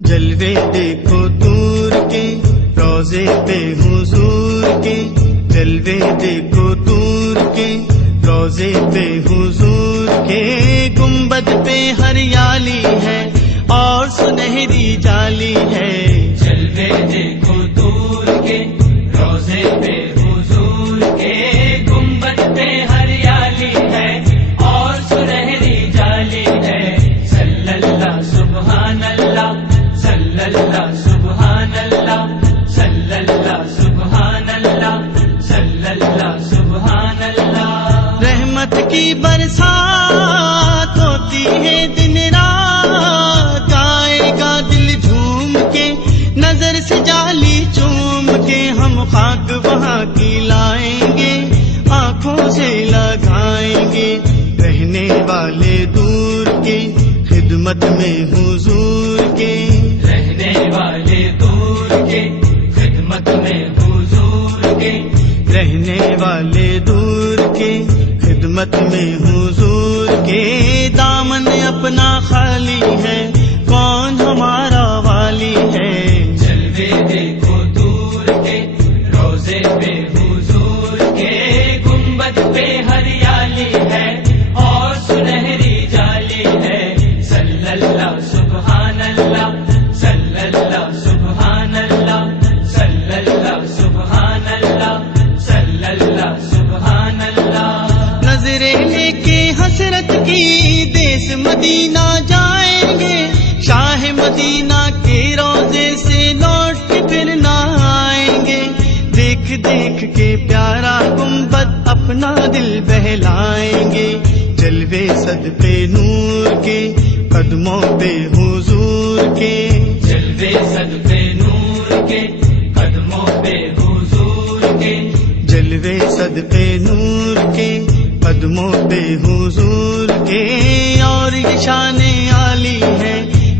جلوے دیکھو دور کے روضے پہ حضور کے، جلوے دیکھو دور کے روضے پہ حضور کے، گنبد پہ ہریالی ہے اور سنہری جالی ہے۔ جلوے دیکھو دور کے روضے پہ حضور کے، گنبد پہ ہریالی ہے اور سنہری جالی ہے۔ صلی اللہ سبحان اللہ، صلی اللہ سبحان اللہ، صلی اللہ سبحان اللہ، صلی اللہ سبحان اللہ۔ رحمت کی برسات ہوتی ہے دن رات، گائے گا دل جھوم کے نظر سے جالی چوم کے، ہم خاک وہاں کی لائیں گے آنکھوں سے لگائیں گے۔ رہنے والے دور کے خدمت میں حضور کے، رہنے والے دور کے خدمت میں حضور کے، رہنے والے دور کے خدمت میں حضور کے، دامن اپنا خالی ہے کون ہمارا والی ہے۔ جلوے دیکھو دور کے روضے پہ حضور کے، گنبد پہ ہریالی ہے اور سنہری جالی ہے۔ صلی اللہ سبحان اللہ، صلی اللہ سبحان اللہ، صلی اللہ سبحان اللہ، صلی اللہ سبحان اللہ۔ نظریں لے کے حسرت کی دیس مدینہ جائیں گے، شاہ مدینہ کے روضے سے لوٹ کے پھر نہ آئیں گے۔ دیکھ دیکھ کے پیارا گنبد اپنا دل بہلائیں گے، جلوے صدقے نور کے قدموں پہ حضور کے، جلوے صدقے نور کے قدموں پہ حضور کے، جلوے صدقے نور کے قدموں پہ حضور کے، اور یہ شان عالی ہے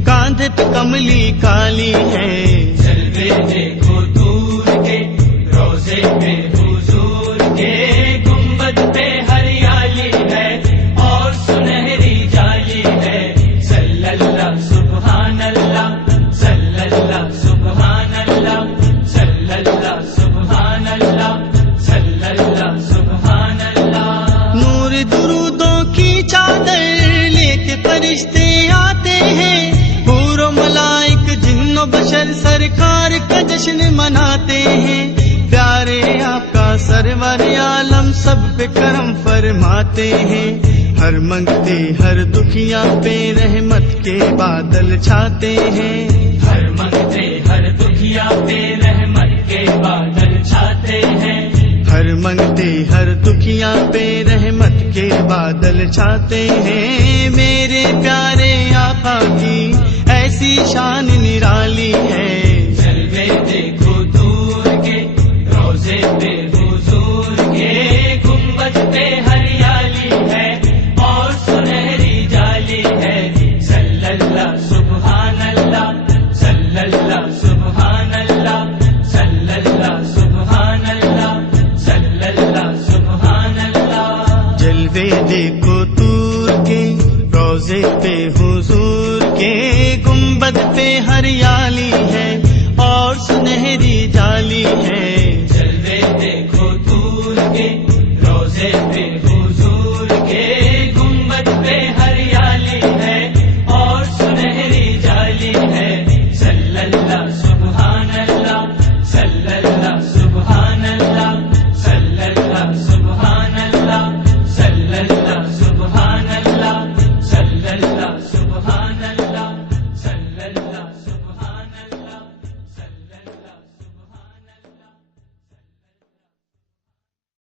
کاندھے پہ کملی کالی ہے۔ جلوے دیکھو دور کے روضے پہ حضور کے، گنبد پہ ہریالی ہے اور سنہری جالی ہے۔ صلی اللہ سبحان اللہ، صلی اللہ سبحان اللہ، صلی اللہ سبحان اللہ، صلی اللہ سبحان اللہ۔ نور درودوں کی چادر لے کے فرشتے آتے ہیں، حور و ملائک جن و بشر سرکار کا جشن مناتے ہیں۔ پیارے آپ کا سرور عالم سب پہ کرم فرماتے ہیں، ہر منگتے ہر دکھیا پہ رحمت کے بادل چھاتے ہیں، ہر منگتے ہر دکھیا پہ رحمت کے بادل چھاتے ہیں، ہر منگتے ہر دکھیا پہ رحمت کے بادل چھاتے ہیں۔ میرے پیارے آقا کی ایسی شان نرالی ہے۔ جلوے دیکھو دور کے روضے پہ حضور کے، گنبد پہ ہریالی ہے اور سنہری جالی ہے۔ صلی اللہ سبحان اللہ، صلی اللہ سبحان اللہ، صلی اللہ سبحان اللہ، صلی اللہ سبحان اللہ۔ جلوے دیکھو دور کے روضے پہ حضور کے، گنبد پہ ہریالی ہے